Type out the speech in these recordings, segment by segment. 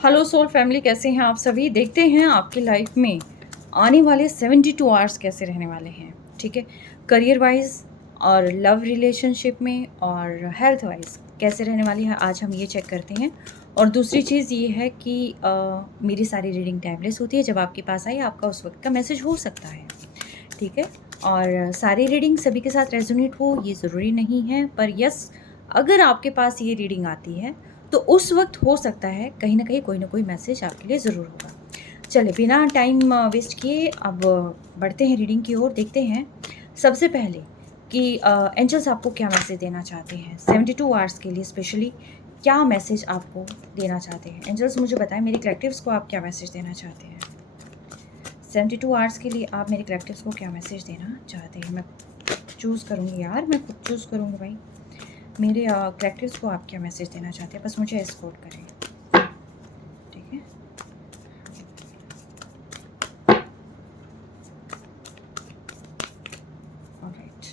Hello soul family, कैसे हैं आप सभी। देखते हैं आपकी लाइफ में आने वाले 72 आवर्स कैसे रहने वाले हैं। ठीक है, करियर वाइज और लव रिलेशनशिप में और हेल्थ वाइज कैसे रहने वाली है, आज हम ये चेक करते हैं। और दूसरी चीज़ ये है कि मेरी सारी रीडिंग टाइमलेस होती है। जब आपके पास आई आपका उस वक्त का मैसेज हो सकता है। ठीक है, और सारी रीडिंग सभी के साथ रेजोनेट हो ये ज़रूरी नहीं है, पर यस, अगर आपके पास ये रीडिंग आती है तो उस वक्त हो सकता है कहीं ना कोई मैसेज आपके लिए ज़रूर होगा। चलिए बिना टाइम वेस्ट किए अब बढ़ते हैं रीडिंग की ओर। देखते हैं सबसे पहले कि एंजल्स आपको क्या मैसेज देना चाहते हैं 72 आवर्स के लिए। स्पेशली क्या मैसेज आपको देना चाहते हैं एंजल्स, मुझे बताएं। मेरे कलेक्टिव्स को आप क्या मैसेज देना चाहते हैं 72 आवर्स के लिए। आप मेरे कलेक्टिव्स को क्या मैसेज देना चाहते हैं। मैं चूज़ करूँगी यार, मैं खुद चूज़ करूँगी भाई। मेरे कलेक्टिव्स को आप क्या मैसेज देना चाहते हैं, बस मुझे एस्कॉर्ट करें। ठीक है, ऑलराइट,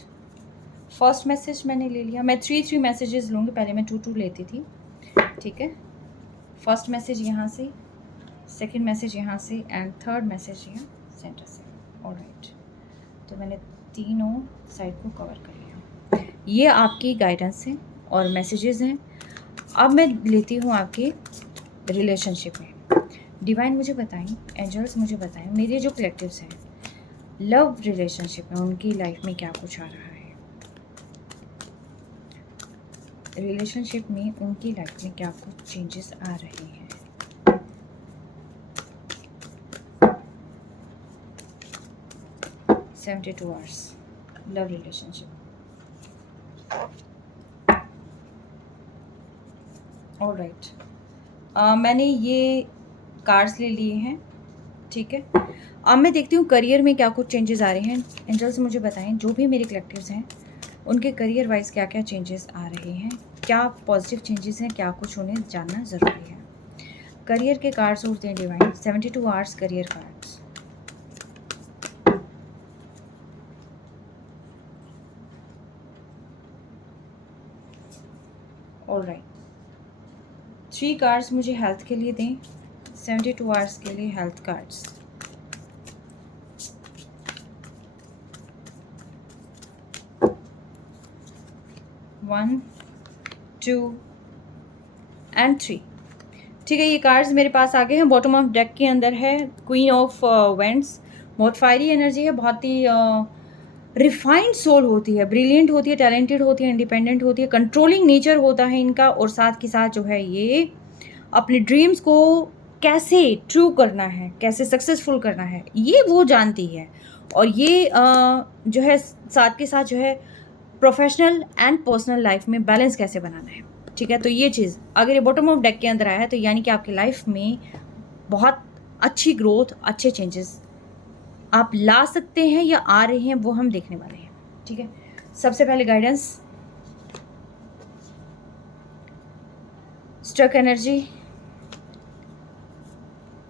फर्स्ट मैसेज मैंने ले लिया। मैं थ्री मैसेजेस लूँगी, पहले मैं टू लेती थी। ठीक है, फर्स्ट मैसेज यहाँ से, सेकंड मैसेज यहाँ से एंड थर्ड मैसेज यहाँ सेंटर से। ऑलराइट, तो मैंने तीनों साइड को कवर कर लिया। ये आपकी गाइडेंस है और मैसेजेस हैं। अब मैं लेती हूँ आपके रिलेशनशिप में। डिवाइन मुझे बताएं, एंजल्स मुझे बताएं, मेरे जो कलेक्टिव्स हैं लव रिलेशनशिप में उनकी लाइफ में क्या कुछ आ रहा है। रिलेशनशिप में उनकी लाइफ में क्या कुछ चेंजेस आ रहे हैं। Seventy 72 hours love relationship. Alright, मैंने ये कार्ड्स ले लिए हैं। ठीक है, अब मैं देखती हूँ करियर में क्या कुछ चेंजेस आ रहे हैं। एंजल्स मुझे बताएं, जो भी मेरे कलेक्टिव्स हैं उनके करियर वाइज क्या क्या चेंजेस आ रहे हैं, क्या पॉजिटिव चेंजेस हैं, क्या कुछ उन्हें जानना ज़रूरी है। करियर के कार्ड्स होते हैं divine, 72 hours career cards. Alright, 3 cards मुझे हेल्थ के लिए दें, 72 आवर्स के लिए health cards. One, two and three. ठीक है, ये कार्ड्स मेरे पास आ गए हैं। बॉटम ऑफ डेक के अंदर है क्वीन ऑफ वेंट्स। बहुत फायरी एनर्जी है, बहुत ही रिफाइंड सोल होती है, ब्रिलियंट होती है, टैलेंटेड होती है, इंडिपेंडेंट होती है, कंट्रोलिंग नेचर होता है इनका। और साथ के साथ जो है ये अपने ड्रीम्स को कैसे ट्रू करना है, कैसे सक्सेसफुल करना है, ये वो जानती है। और ये जो है साथ के साथ जो है प्रोफेशनल एंड पर्सनल लाइफ में बैलेंस कैसे बनाना है। ठीक है, तो ये चीज़ अगर ये बॉटम ऑफ डेक के अंदर आया है तो यानी कि आपकी लाइफ में बहुत अच्छी ग्रोथ, अच्छे चेंजेस आप ला सकते हैं या आ रहे हैं, वो हम देखने वाले हैं। ठीक है, सबसे पहले गाइडेंस, स्ट्रक एनर्जी,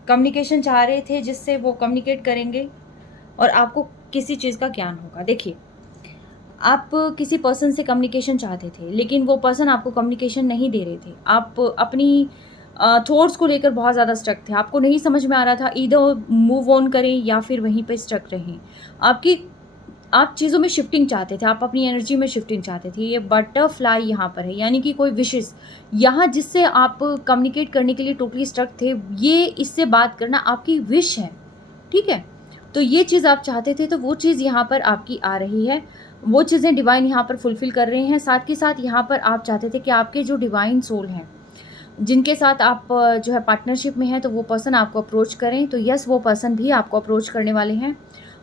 कम्युनिकेशन चाह रहे थे जिससे वो कम्युनिकेट करेंगे और आपको किसी चीज़ का ज्ञान होगा। देखिए, आप किसी पर्सन से कम्युनिकेशन चाहते थे लेकिन वो पर्सन आपको कम्युनिकेशन नहीं दे रहे थे। आप अपनी थॉट्स को लेकर बहुत ज़्यादा स्ट्रक थे, आपको नहीं समझ में आ रहा था ईदर मूव ऑन करें या फिर वहीं पे स्ट्रक रहें। आप चीज़ों में शिफ्टिंग चाहते थे, आप अपनी एनर्जी में शिफ्टिंग चाहते थे। ये बटरफ्लाई यहाँ पर है, यानी कि कोई विशेष यहाँ जिससे आप कम्युनिकेट करने के लिए टोटली स्ट्रक थे, ये इससे बात करना आपकी विश है। ठीक है, तो ये चीज़ आप चाहते थे, तो वो चीज़ यहाँ पर आपकी आ रही है। वो चीज़ें डिवाइन यहाँ पर फुलफ़िल कर रहे हैं। साथ के साथ यहाँ पर आप चाहते थे कि आपके जो डिवाइन सोल हैं, जिनके साथ आप जो है पार्टनरशिप में हैं, तो वो पर्सन आपको अप्रोच करें। तो यस, वो पर्सन भी आपको अप्रोच करने वाले हैं।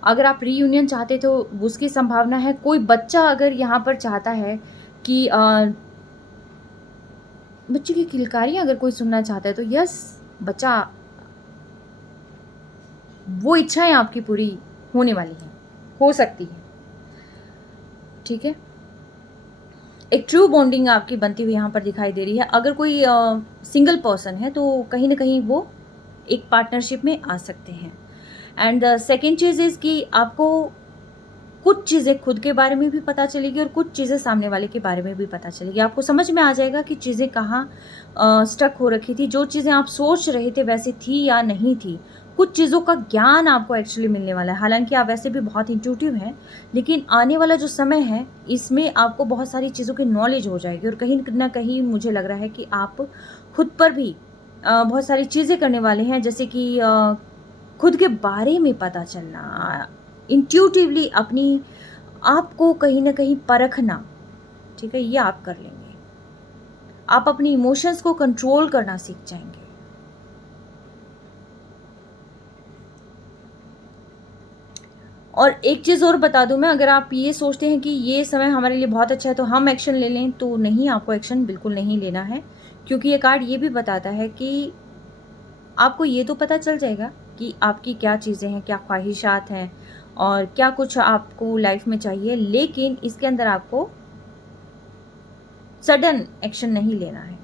अगर आप रीयूनियन चाहते तो उसकी संभावना है। कोई बच्चा अगर यहाँ पर चाहता है कि बच्चे की किलकारियाँ अगर कोई सुनना चाहता है तो यस, बच्चा, वो इच्छाएं आपकी पूरी होने वाली हैं, हो सकती है। ठीक है, एक ट्रू बॉन्डिंग आपकी बनती हुई यहाँ पर दिखाई दे रही है। अगर कोई सिंगल पर्सन है तो कहीं ना कहीं वो एक पार्टनरशिप में आ सकते हैं। And the second cheese is कि आपको कुछ चीज़ें खुद के बारे में भी पता चलेगी और कुछ चीज़ें सामने वाले के बारे में भी पता चलेगी। आपको समझ में आ जाएगा कि चीज़ें कहाँ स्टक हो रखी थी, जो चीज़ें आप सोच रहे थे वैसे थी या नहीं थी। कुछ चीज़ों का ज्ञान आपको एक्चुअली मिलने वाला है। हालाँकि आप वैसे भी बहुत इंट्यूटिव हैं, लेकिन आने वाला जो समय है, इसमें आपको बहुत सारी चीज़ों की नॉलेज हो जाएगी और कहीं न कहीं मुझे लग रहा है कि आप खुद पर भी बहुत सारी चीज़ें करने वाले हैं, जैसे कि खुद के बारे में पता चलना, इंट्यूटिवली अपनी आपको कहीं न कहीं परखना, ठीक है? ये आप कर लेंगे। आप अपनी इमोशंस को कंट्रोल करना सीख जाएँगे। और एक चीज़ और बता दूँ मैं, अगर आप ये सोचते हैं कि ये समय हमारे लिए बहुत अच्छा है तो हम एक्शन ले लें, तो नहीं, आपको एक्शन बिल्कुल नहीं लेना है। क्योंकि ये कार्ड ये भी बताता है कि आपको ये तो पता चल जाएगा कि आपकी क्या चीज़ें हैं, क्या ख्वाहिशात हैं और क्या कुछ आपको लाइफ़ में चाहिए, लेकिन इसके अंदर आपको सडन एक्शन नहीं लेना है।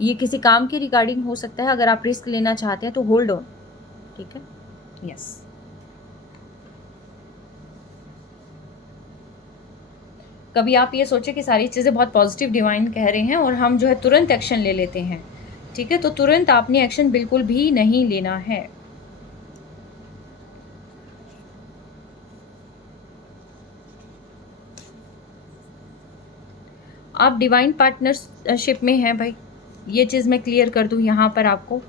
ये किसी काम के रिगार्डिंग हो सकता है, अगर आप रिस्क लेना चाहते हैं तो होल्ड ऑन, ठीक है? यस। कभी आप ये सोचें कि सारी चीज़ें बहुत पॉजिटिव डिवाइन कह रहे हैं और हम जो है तुरंत एक्शन ले लेते हैं, ठीक है? तो तुरंत आपने एक्शन बिल्कुल भी नहीं लेना है। आप डिवाइन पार्टनरशिप में हैं भाई, ये चीज़ मैं क्लियर कर दूँ यहाँ पर आपको।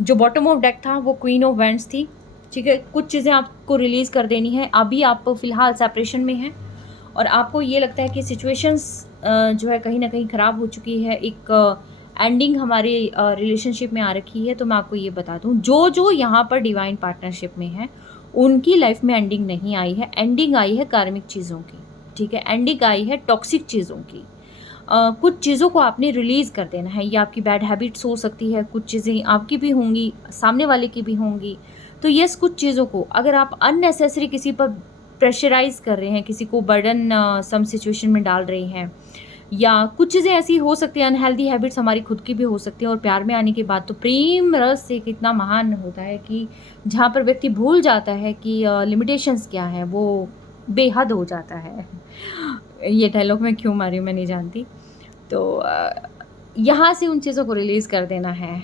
जो बॉटम ऑफ डेक था वो क्वीन ऑफ वैंड्स थी, ठीक है? कुछ चीज़ें आपको रिलीज़ कर देनी है। अभी आप फ़िलहाल सेपरेशन में हैं और आपको ये लगता है कि सिचुएशंस जो है कहीं न कहीं ख़राब हो चुकी है। एक एंडिंग हमारे रिलेशनशिप में आ रखी है। तो मैं आपको ये बता दूँ, जो यहाँ पर डिवाइन पार्टनरशिप में हैं, उनकी लाइफ़ में एंडिंग नहीं आई है। एंडिंग आई है कार्मिक चीज़ों की, ठीक है? एंडिंग आई है टॉक्सिक चीज़ों की। कुछ चीज़ों को आपने रिलीज़ कर देना है। ये आपकी बैड हैबिट्स हो सकती है, कुछ चीज़ें आपकी भी होंगी, सामने वाले की भी होंगी। तो येस, कुछ चीज़ों को अगर आप अननेसेसरी किसी पर प्रेशराइज़ कर रहे हैं, किसी को बर्डन सम सिचुएशन में डाल रहे हैं, या कुछ चीज़ें ऐसी हो सकती हैं, अनहेल्दी हैबिट्स हमारी खुद की भी हो सकती हैं। और प्यार में आने के बाद तो प्रेम रस एक इतना महान होता है कि जहाँ पर व्यक्ति भूल जाता है कि लिमिटेशंस क्या हैं, वो बेहद हो जाता है। ये डायलॉग मैं क्यों मारी हूँ मैं नहीं जानती। तो यहाँ से उन चीज़ों को रिलीज़ कर देना है,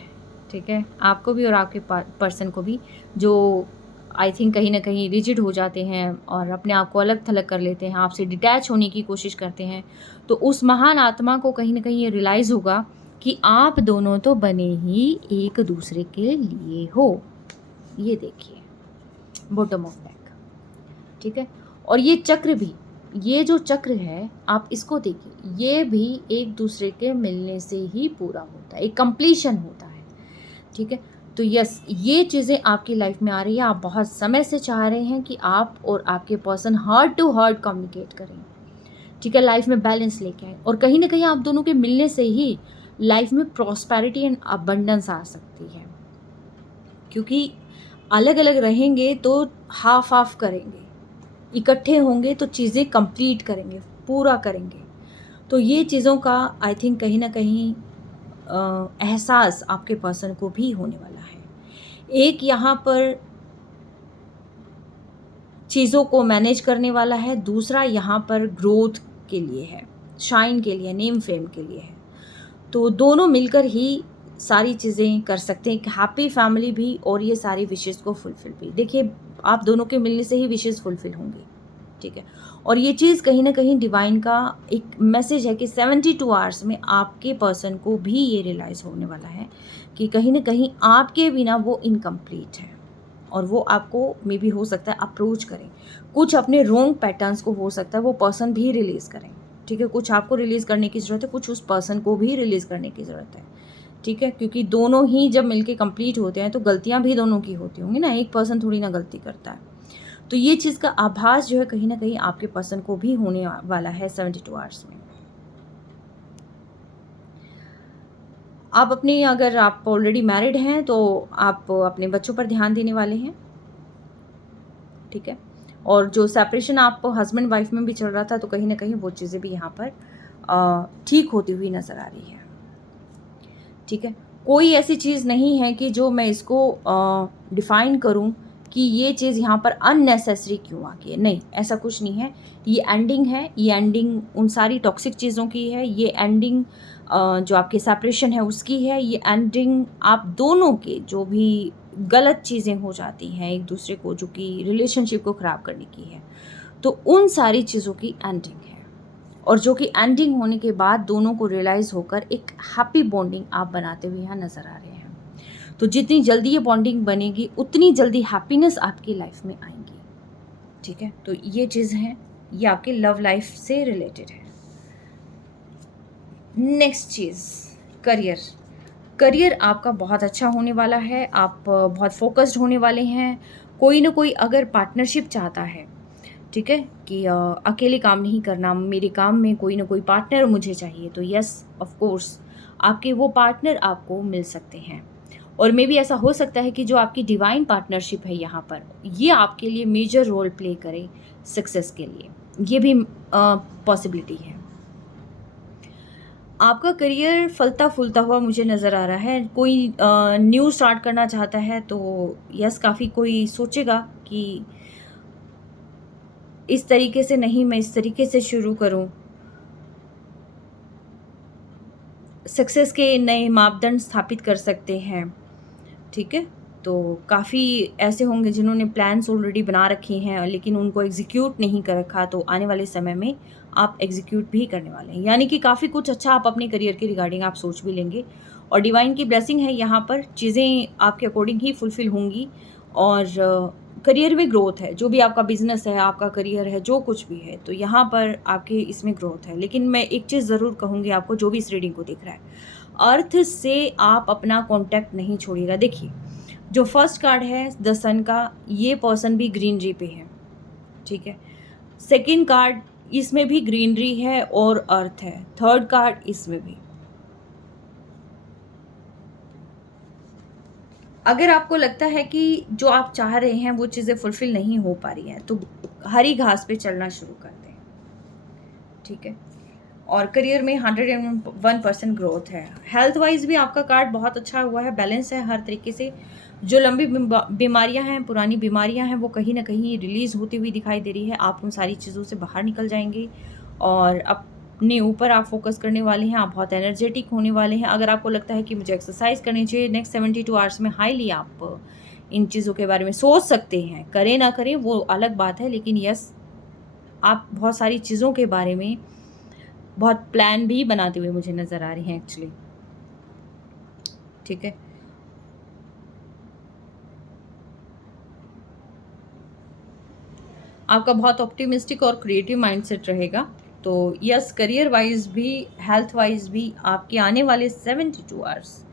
ठीक है? आपको भी और आपके पर्सन को भी, जो आई थिंक कहीं न कहीं रिजिड हो जाते हैं और अपने आप को अलग-थलग कर लेते हैं, आपसे डिटैच होने की कोशिश करते हैं। तो उस महान आत्मा को कहीं न कहीं ये रियलाइज़ होगा कि आप दोनों तो बने ही एक दूसरे के लिए हो। ये देखिए, बॉटम ऑफ डेक, ठीक है? और ये चक्र भी, ये जो चक्र है आप इसको देखिए, ये भी एक दूसरे के मिलने से ही पूरा होता है, एक कंप्लीशन होता है, ठीक है? तो यस, ये चीज़ें आपकी लाइफ में आ रही है। आप बहुत समय से चाह रहे हैं कि आप और आपके person heart to heart communicate करें, ठीक है? लाइफ में बैलेंस लेके आएँ और कहीं न कहीं आप दोनों के मिलने से ही लाइफ में प्रॉस्पेरिटी एंड अबंडेंस आ सकती है। क्योंकि अलग-अलग रहेंगे तो हाफ़-हाफ़ करेंगे, इकट्ठे होंगे तो चीज़ें कंप्लीट करेंगे, पूरा करेंगे। तो ये चीज़ों का आई थिंक कहीं न कहीं एहसास आपके पर्सन को भी होने वाला है। एक यहाँ पर चीज़ों को मैनेज करने वाला है, दूसरा यहाँ पर ग्रोथ के लिए है, शाइन के लिए, नेम फेम के लिए है। तो दोनों मिलकर ही सारी चीज़ें कर सकते हैं, एक हैप्पी फैमिली भी और ये सारी विशेज़ को फुलफ़िल भी। देखिए, आप दोनों के मिलने से ही विशेज़ फुलफ़िल होंगी, ठीक है? और ये चीज़ कहीं न कहीं डिवाइन का एक मैसेज है कि 72 आवर्स में आपके पर्सन को भी ये रियलाइज़ होने वाला है कि कहीं न कहीं आपके बिना वो इनकम्प्लीट है और वो आपको मे बी हो सकता है अप्रोच करें। कुछ अपने रॉन्ग पैटर्न्स को हो सकता है वो पर्सन भी रिलीज़ करें, ठीक है? कुछ आपको रिलीज़ करने की ज़रूरत है, कुछ उस पर्सन को भी रिलीज़ करने की ज़रूरत है, ठीक है? क्योंकि दोनों ही जब मिलके कंप्लीट होते हैं तो गलतियाँ भी दोनों की होती होंगी ना, एक पर्सन थोड़ी ना गलती करता है। तो ये चीज़ का आभास जो है कहीं न कहीं आपके पर्सन को भी होने वाला है 72 आवर्स में। आप अपनी, अगर आप ऑलरेडी मैरिड हैं तो आप अपने बच्चों पर ध्यान देने वाले हैं, ठीक है? और जो सेपरेशन आप हस्बैंड वाइफ में भी चल रहा था तो कहीं न कहीं वो चीज़ें भी यहाँ पर ठीक होती हुई नज़र आ रही है, ठीक है? कोई ऐसी चीज़ नहीं है कि जो मैं इसको डिफ़ाइन करूँ कि ये चीज़ यहाँ पर अननेसेसरी क्यों आ गई है। नहीं, ऐसा कुछ नहीं है। ये एंडिंग है, ये एंडिंग उन सारी टॉक्सिक चीज़ों की है, ये एंडिंग जो आपके सेपरेशन है उसकी है, ये एंडिंग आप दोनों के जो भी गलत चीज़ें हो जाती हैं एक दूसरे को, जो कि रिलेशनशिप को ख़राब करने की है, तो उन सारी चीज़ों की एंडिंग है। और जो कि एंडिंग होने के बाद दोनों को रियलाइज़ होकर एक हैप्पी बॉन्डिंग आप बनाते हुए यहाँ नज़र आ रहे हैं। तो जितनी जल्दी ये बॉन्डिंग बनेगी उतनी जल्दी हैप्पीनेस आपकी लाइफ में आएंगी। ठीक है, तो ये चीज़ है, ये आपके लव लाइफ से रिलेटेड है। नेक्स्ट चीज़, करियर। करियर आपका बहुत अच्छा होने वाला है, आप बहुत फोकस्ड होने वाले हैं। कोई ना कोई अगर पार्टनरशिप चाहता है, ठीक है, कि अकेले काम नहीं करना, मेरे काम में कोई ना कोई पार्टनर मुझे चाहिए, तो यस ऑफ कोर्स आपके वो पार्टनर आपको मिल सकते हैं। और मे भी ऐसा हो सकता है कि जो आपकी डिवाइन पार्टनरशिप है यहाँ पर, ये आपके लिए मेजर रोल प्ले करे सक्सेस के लिए, ये भी पॉसिबिलिटी है। आपका करियर फलता फूलता हुआ मुझे नज़र आ रहा है। कोई न्यू स्टार्ट करना चाहता है तो यस, काफ़ी कोई सोचेगा कि इस तरीके से नहीं, मैं इस तरीके से शुरू करूं। सक्सेस के नए मापदंड स्थापित कर सकते हैं। ठीक है, तो काफ़ी ऐसे होंगे जिन्होंने प्लान्स ऑलरेडी बना रखे हैं लेकिन उनको एग्जीक्यूट नहीं कर रखा, तो आने वाले समय में आप एग्जीक्यूट भी करने वाले हैं। यानी कि काफ़ी कुछ अच्छा आप अपने करियर के रिगार्डिंग आप सोच भी लेंगे, और डिवाइन की ब्लेसिंग है यहाँ पर, चीज़ें आपके अकॉर्डिंग ही फुलफ़िल होंगी। और करियर में ग्रोथ है, जो भी आपका बिजनेस है, आपका करियर है, जो कुछ भी है, तो यहाँ पर आपके इसमें ग्रोथ है। लेकिन मैं एक चीज़ ज़रूर कहूँगी आपको, जो भी इस रीडिंग को देख रहा है, अर्थ से आप अपना कॉन्टैक्ट नहीं छोड़िएगा। देखिए, जो फर्स्ट कार्ड है द सन का, ये पर्सन भी ग्रीनरी पे है। ठीक है, सेकंड कार्ड, इसमें भी ग्रीनरी है और अर्थ है। थर्ड कार्ड, इसमें भी। अगर आपको लगता है कि जो आप चाह रहे हैं वो चीज़ें फुलफिल नहीं हो पा रही हैं, तो हरी घास पे चलना शुरू कर दें। ठीक है, और करियर में 101% ग्रोथ है। हेल्थ वाइज भी आपका कार्ड बहुत अच्छा हुआ है, बैलेंस है हर तरीके से। जो लंबी बीमारियां हैं, पुरानी बीमारियां हैं, वो कहीं ना कहीं रिलीज़ होती हुई दिखाई दे रही है। आप उन सारी चीज़ों से बाहर निकल जाएंगे और अपने ऊपर आप फोकस करने वाले हैं। आप बहुत एनर्जेटिक होने वाले हैं। अगर आपको लगता है कि मुझे एक्सरसाइज करनी चाहिए, नेक्स्ट 72 आवर्स में हाईली आप इन चीज़ों के बारे में सोच सकते हैं। करें ना करें वो अलग बात है, लेकिन यस, आप बहुत सारी चीज़ों के बारे में बहुत प्लान भी बनाते हुए मुझे नज़र आ रही हैं एक्चुअली। ठीक है, आपका बहुत ऑप्टिमिस्टिक और क्रिएटिव माइंडसेट रहेगा। तो यस, करियर वाइज भी, हेल्थ वाइज भी आपके आने वाले 72 आवर्स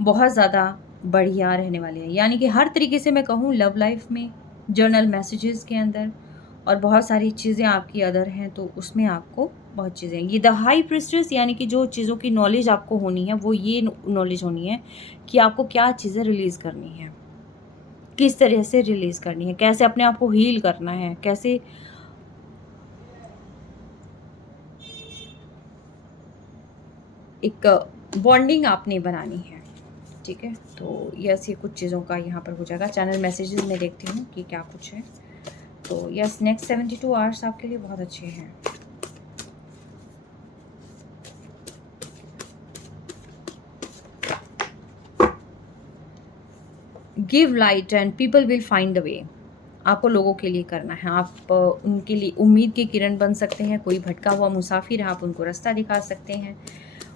बहुत ज़्यादा बढ़िया रहने वाले हैं। यानी कि हर तरीके से मैं कहूँ, लव लाइफ में, जर्नल मैसेजेस के अंदर, और बहुत सारी चीज़ें आपकी अदर हैं, तो उसमें आपको बहुत चीज़ें, ये द हाई प्रिस्टेस, यानी कि जो चीज़ों की नॉलेज आपको होनी है वो ये नॉलेज होनी है कि आपको क्या चीज़ें रिलीज़ करनी है, किस तरह से रिलीज़ करनी है, कैसे अपने आप को हील करना है, कैसे एक बॉन्डिंग आपने बनानी है। ठीक है, तो यस, ये कुछ चीज़ों का यहाँ पर हो जाएगा। चैनल मैसेजेस में देखती हूँ कि क्या कुछ है। तो यस, नेक्स्ट 72 आवर्स आपके लिए बहुत अच्छे हैं। Give light and people will find the way. आपको लोगों के लिए करना है, आप उनके लिए उम्मीद की किरण बन सकते हैं। कोई भटका हुआ मुसाफिर है, आप उनको रास्ता दिखा सकते हैं,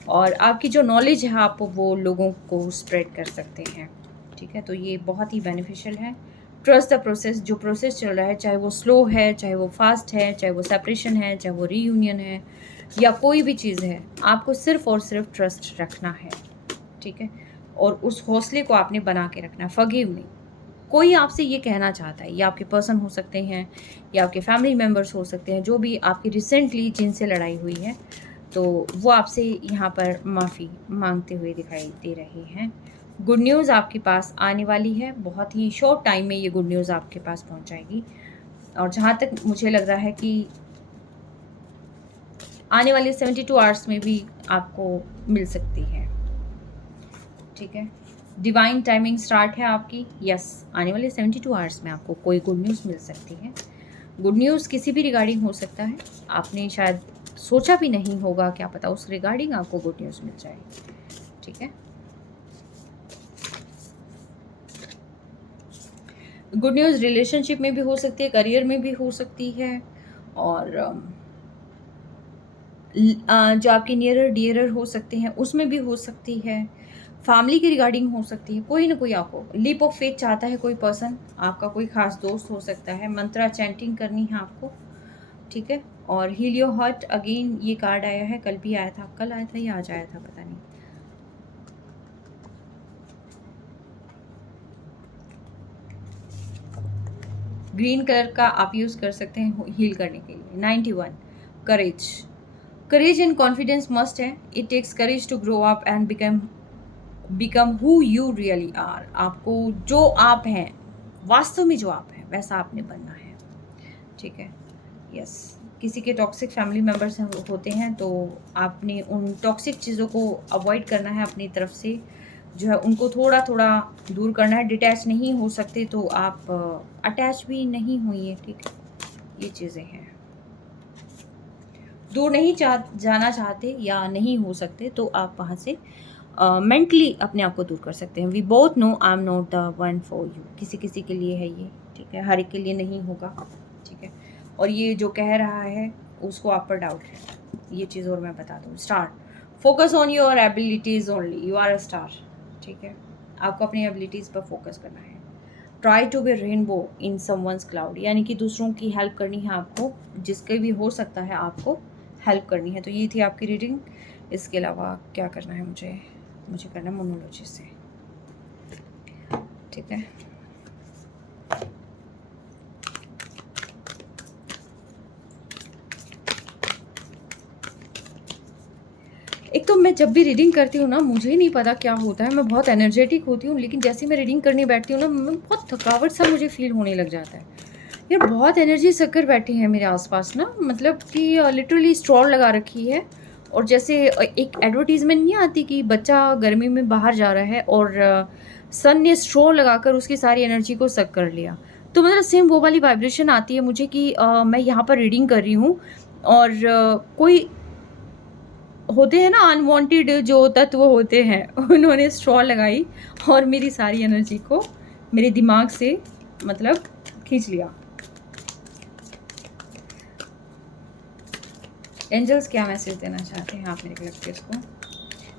और आपकी जो नॉलेज है आप वो लोगों को स्प्रेड कर सकते हैं। ठीक है, तो ये बहुत ही बेनिफिशियल है। ट्रस्ट द प्रोसेस, जो प्रोसेस चल रहा है, चाहे वो स्लो है, चाहे वो फास्ट है, चाहे वो सेपरेशन है, चाहे वो रीयूनियन है, या कोई भी चीज़ है, आपको सिर्फ और सिर्फ ट्रस्ट रखना है। ठीक है, और उस हौसले को आपने बना के रखना है। फॉरगिव मी, कोई आपसे ये कहना चाहता है, या आपके पर्सन हो सकते हैं, या आपके फैमिली मेम्बर्स हो सकते हैं, जो भी आपकी रिसेंटली जिनसे लड़ाई हुई है, तो वो आपसे यहाँ पर माफ़ी मांगते हुए दिखाई दे रहे हैं। गुड न्यूज़ आपके पास आने वाली है, बहुत ही शॉर्ट टाइम में ये गुड न्यूज़ आपके पास पहुँच जाएगी। और जहाँ तक मुझे लग रहा है कि आने वाले 72 आवर्स में भी आपको मिल सकती है। ठीक है, डिवाइन टाइमिंग स्टार्ट है आपकी। यस, आने वाले 72 आवर्स में आपको कोई गुड न्यूज़ मिल सकती है। गुड न्यूज़ किसी भी रिगार्डिंग हो सकता है, आपने शायद सोचा भी नहीं होगा, क्या पता उस रिगार्डिंग आपको गुड न्यूज़ मिल जाए। ठीक है, गुड न्यूज़ रिलेशनशिप में भी हो सकती है, करियर में भी हो सकती है, और जो आपके नियरर डियरर हो सकते हैं उसमें भी हो सकती है, फैमिली की रिगार्डिंग हो सकती है। कोई ना कोई आपको लीप ऑफ फेथ चाहता है, कोई पर्सन, आपका कोई खास दोस्त हो सकता है। मंत्रा चैंटिंग करनी है आपको। ठीक है, और हील योर हार्ट अगेन ये कार्ड आया है, कल भी आया था, कल आया था या आज आया था पता नहीं। ग्रीन कलर का आप यूज़ कर सकते हैं हील करने के लिए। 91 courage, courage and confidence must है। It takes courage to grow up and become who you really are. आपको जो आप हैं, वास्तव में जो आप हैं वैसा आपने बनना है। ठीक है, यस। किसी के टॉक्सिक फैमिली मेम्बर्स होते हैं तो आपने उन टॉक्सिक चीज़ों को अवॉइड करना है अपनी तरफ से, जो है उनको थोड़ा थोड़ा दूर करना है। डिटैच नहीं हो सकते तो आप अटैच भी नहीं हुई है। ठीक है, ये चीज़ें हैं। दूर नहीं जाना चाहते या नहीं हो सकते तो आप वहाँ से मेंटली अपने आप को दूर कर सकते हैं। We both know I am not the one for you. किसी किसी के लिए है ये, ठीक है, हर एक के लिए नहीं होगा। ठीक है, और ये जो कह रहा है उसको आप पर डाउट है, ये चीज़ और मैं बता दूँ। Star, focus on your abilities only, you are a star. ठीक है, आपको अपनी एबिलिटीज़ पर फोकस करना है। Try to be rainbow in someone's cloud, यानी कि दूसरों की हेल्प करनी है आपको, जिसके भी हो सकता है आपको हेल्प करनी है। तो ये थी आपकी रीडिंग। इसके अलावा क्या करना है मुझे करना है मोनोलॉजी से। ठीक है, एक तो मैं जब भी रीडिंग करती हूँ ना, मुझे ही नहीं पता क्या होता है, मैं बहुत एनर्जेटिक होती हूँ, लेकिन जैसे मैं रीडिंग करने बैठती हूँ ना, मैं बहुत थकावट सा मुझे फील होने लग जाता है। यार बहुत एनर्जी सकर बैठी है मेरे आसपास ना, मतलब कि लिटरली स्ट्रॉल लगा रखी है। और जैसे एक एडवर्टीजमेंट नहीं आती कि बच्चा गर्मी में बाहर जा रहा है और सन ने स्ट्रॉ लगाकर उसकी सारी एनर्जी को सक कर लिया, तो मतलब सेम वो वाली वाइब्रेशन आती है मुझे कि मैं यहाँ पर रीडिंग कर रही हूँ और कोई होते हैं ना अनवांटेड जो तत्व होते हैं, उन्होंने स्ट्रॉ लगाई और मेरी सारी एनर्जी को मेरे दिमाग से मतलब खींच लिया। एंजल्स क्या मैसेज देना चाहते हैं आप मेरे कलेक्टर्स को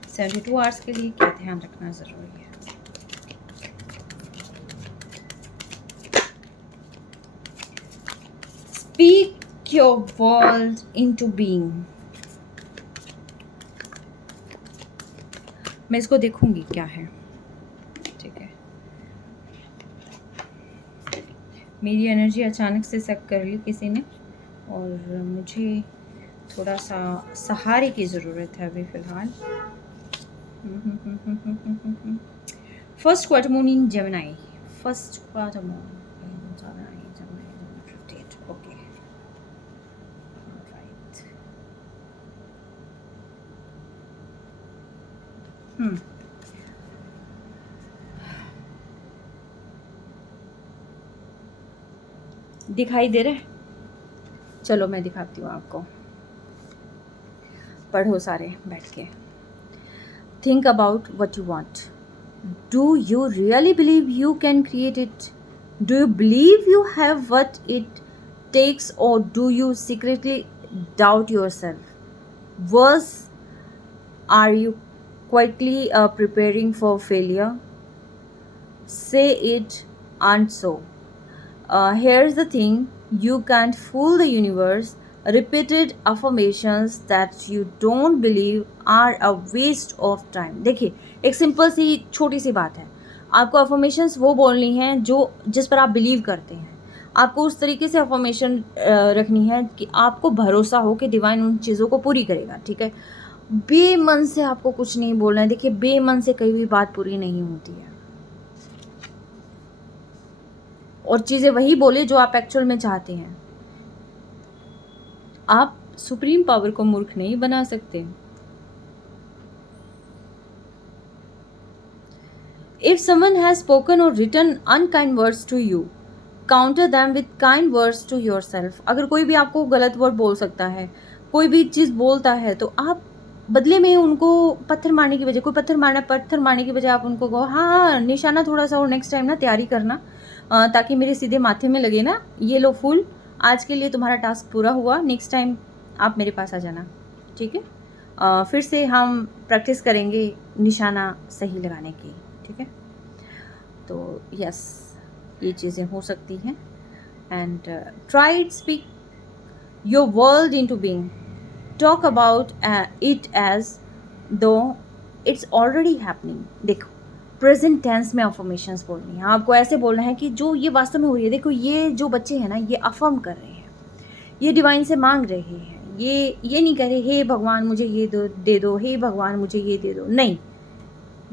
72 आवर्स के लिए? क्या ध्यान रखना ज़रूरी है? Speak your world into being. मैं इसको देखूंगी क्या है। ठीक है, मेरी एनर्जी अचानक से सक कर ली किसी ने और मुझे थोड़ा सा सहारे की ज़रूरत है अभी फ़िलहाल। First quarter moon in Gemini, first quarter moon in Gemini 58। Okay, right. दिखाई दे रहा है? चलो मैं दिखाती हूँ आपको। पढ़ो सारे बैठ के। Think about what you want. Do you really believe you can create it? Do you believe you have what it takes, or do you secretly doubt yourself? Worse, are you quietly preparing for failure? Say it and so. Here's the thing, you can't fool the universe. Repeated affirmations that you don't believe are a waste of time. देखिए, एक simple सी छोटी सी बात है, आपको affirmations वो बोलनी है जिस पर आप बिलीव करते हैं। आपको उस तरीके से अफर्मेशन रखनी है कि आपको भरोसा हो कि डिवाइन उन चीज़ों को पूरी करेगा। ठीक है, बेमन से आपको कुछ नहीं बोलना है। देखिए, बेमन से कई भी बात पूरी नहीं होती है, और चीज़ें वही बोले जो आप एक्चुअल में चाहते हैं। आप सुप्रीम पावर को मूर्ख नहीं बना सकते। If someone has spoken or written unkind words to you, counter them with kind words to yourself. अगर कोई भी आपको गलत वर्ड बोल सकता है, कोई भी चीज़ बोलता है, तो आप बदले में उनको पत्थर मारने की बजाय, कोई पत्थर मारने की बजाय आप उनको कहो हाँ हाँ निशाना थोड़ा सा और नेक्स्ट टाइम ना तैयारी करना, ताकि मेरे सीधे माथे में लगे ना, ये लो फूल, आज के लिए तुम्हारा टास्क पूरा हुआ, नेक्स्ट टाइम आप मेरे पास आ जाना, ठीक है। फिर से हम प्रैक्टिस करेंगे निशाना सही लगाने की, ठीक है। तो यस, ये चीज़ें हो सकती हैं। And try it, speak your world into being, talk about it as though it's already happening. देखो, प्रेजेंट टेंस में अफर्मेशंस बोलनी है आपको, ऐसे बोलना है कि जो ये वास्तव में हो रही है। देखो, ये जो बच्चे हैं ना, ये अफर्म कर रहे हैं, ये डिवाइन से मांग रहे हैं, ये नहीं कह रहे हे भगवान मुझे ये दे दो, हे भगवान मुझे ये दे दो, नहीं,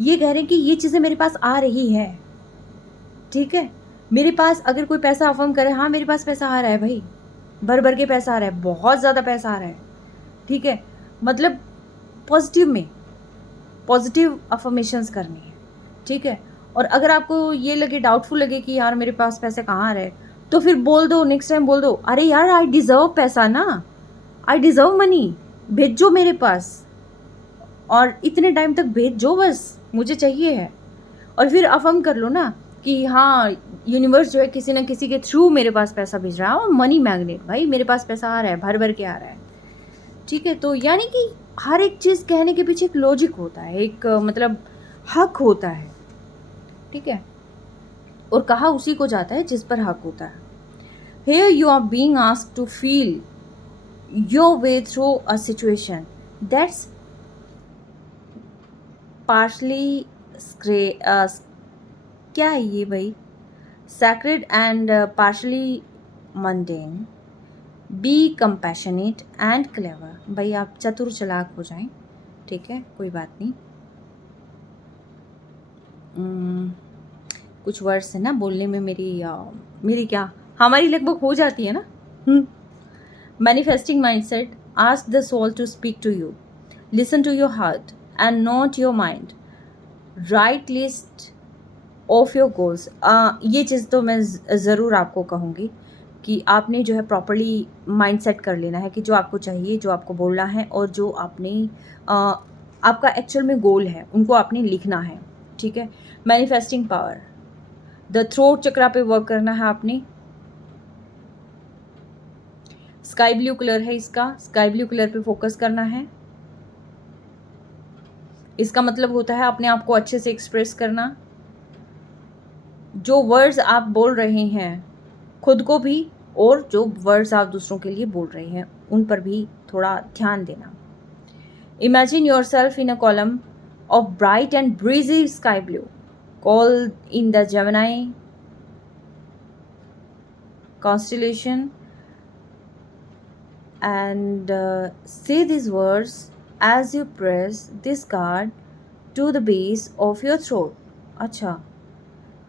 ये कह रहे हैं कि ये चीज़ें मेरे पास आ रही है, ठीक है। मेरे पास अगर कोई पैसा अफर्म करे, हाँ मेरे पास पैसा आ रहा है भाई, भर भर के पैसा आ रहा है, बहुत ज़्यादा पैसा आ रहा है, ठीक है। मतलब पॉजिटिव में पॉजिटिव अफर्मेशंस करनी है, ठीक है। और अगर आपको ये लगे, डाउटफुल लगे कि यार मेरे पास पैसे कहाँ आ रहे हैं, तो फिर बोल दो, नेक्स्ट टाइम बोल दो, अरे यार आई डिज़र्व पैसा ना, आई डिज़र्व मनी, भेजो मेरे पास, और इतने टाइम तक भेजो, बस मुझे चाहिए है। और फिर अफर्म कर लो ना कि हाँ यूनिवर्स जो है किसी न किसी के थ्रू मेरे पास पैसा भेज रहा है, और मनी मैग्नेट, भाई मेरे पास पैसा आ रहा है, भर भर के आ रहा है, ठीक है। तो यानी कि हर एक चीज़ कहने के पीछे एक लॉजिक होता है, एक मतलब हक होता है, ठीक है। और कहा उसी को जाता है जिस पर हक होता है। Here you are being asked to feel your way through a situation that's partially क्या है ये भाई, sacred and partially mundane. Be compassionate and clever. भाई आप चतुर चालाक हो जाएं, ठीक है, कोई बात नहीं। कुछ वर्ड्स है ना बोलने में मेरी क्या हमारी लगभग हो जाती है ना। Manifesting mindset, ask the soul to speak to you, listen to your heart and not your mind, write list of your goals. ये चीज़ तो मैं ज़रूर आपको कहूँगी कि आपने जो है प्रॉपर्ली माइंडसेट कर लेना है कि जो आपको चाहिए, जो आपको बोलना है, और जो आपने आपका एक्चुअल में गोल है, उनको आपने लिखना है, ठीक है। मैनिफेस्टिंग पावर, द थ्रोट चक्रा पे वर्क करना है आपने। स्काई ब्लू कलर है इसका, स्काई ब्लू कलर पे फोकस करना है। इसका मतलब होता है अपने आप को अच्छे से एक्सप्रेस करना। जो वर्ड्स आप बोल रहे हैं खुद को भी, और जो वर्ड्स आप दूसरों के लिए बोल रहे हैं उन पर भी थोड़ा ध्यान देना। Imagine your self in a column of bright and breezy sky blue called in the Gemini constellation, and say these words as you press this card to the base of your throat. अच्छा,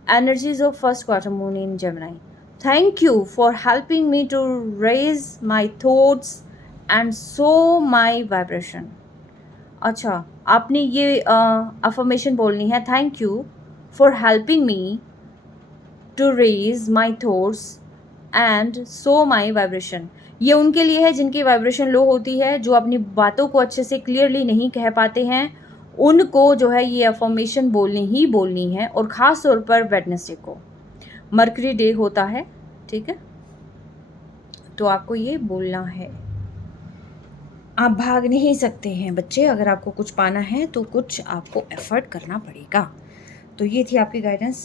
energies of first quarter moon in Gemini. Thank you for helping me to raise my thoughts and sow my vibration. अच्छा, आपने ये affirmation बोलनी है, thank you for helping me to raise my thoughts and sow my vibration. ये उनके लिए है जिनकी वाइब्रेशन लो होती है, जो अपनी बातों को अच्छे से क्लियरली नहीं कह पाते हैं, उनको जो है ये अफर्मेशन बोलनी है। और ख़ास तौर पर वेडनेसडे को मर्करी डे होता है, ठीक है, तो आपको ये बोलना है। आप भाग नहीं सकते हैं बच्चे, अगर आपको कुछ पाना है तो कुछ आपको एफर्ट करना पड़ेगा। तो ये थी आपकी गाइडेंस,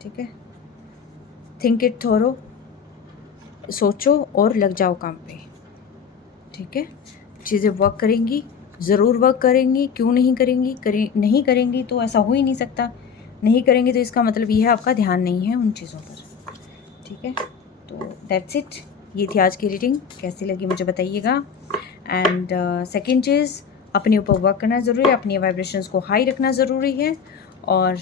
ठीक है। थिंक इट थोरो, सोचो और लग जाओ काम पे, ठीक है। चीज़ें वर्क करेंगी, ज़रूर वर्क करेंगी, क्यों नहीं करेंगी, नहीं करेंगी तो ऐसा हो ही नहीं सकता। नहीं करेंगे तो इसका मतलब ये है आपका ध्यान नहीं है उन चीज़ों पर, ठीक है। तो दैट्स इट, ये थी आज की रीडिंग। कैसी लगी मुझे बताइएगा। एंड सेकेंड चीज़, अपने ऊपर वर्क करना ज़रूरी है, अपनी वाइब्रेशंस को हाई रखना ज़रूरी है। और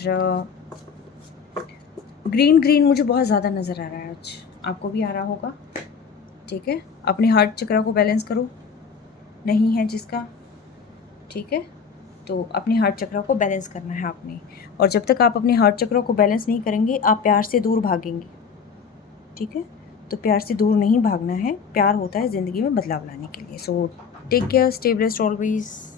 ग्रीन मुझे बहुत ज़्यादा नज़र आ रहा है आज, आपको भी आ रहा होगा, ठीक है। अपने हार्ट चक्र को बैलेंस करो, नहीं है जिसका, ठीक है। तो अपने हार्ट चक्र को बैलेंस करना है आपने। और जब तक आप अपने हार्ट चक्र को बैलेंस नहीं करेंगे, आप प्यार से दूर भागेंगे, ठीक है? तो प्यार से दूर नहीं भागना है, प्यार होता है ज़िंदगी में बदलाव लाने के लिए। So take care, stay blessed always.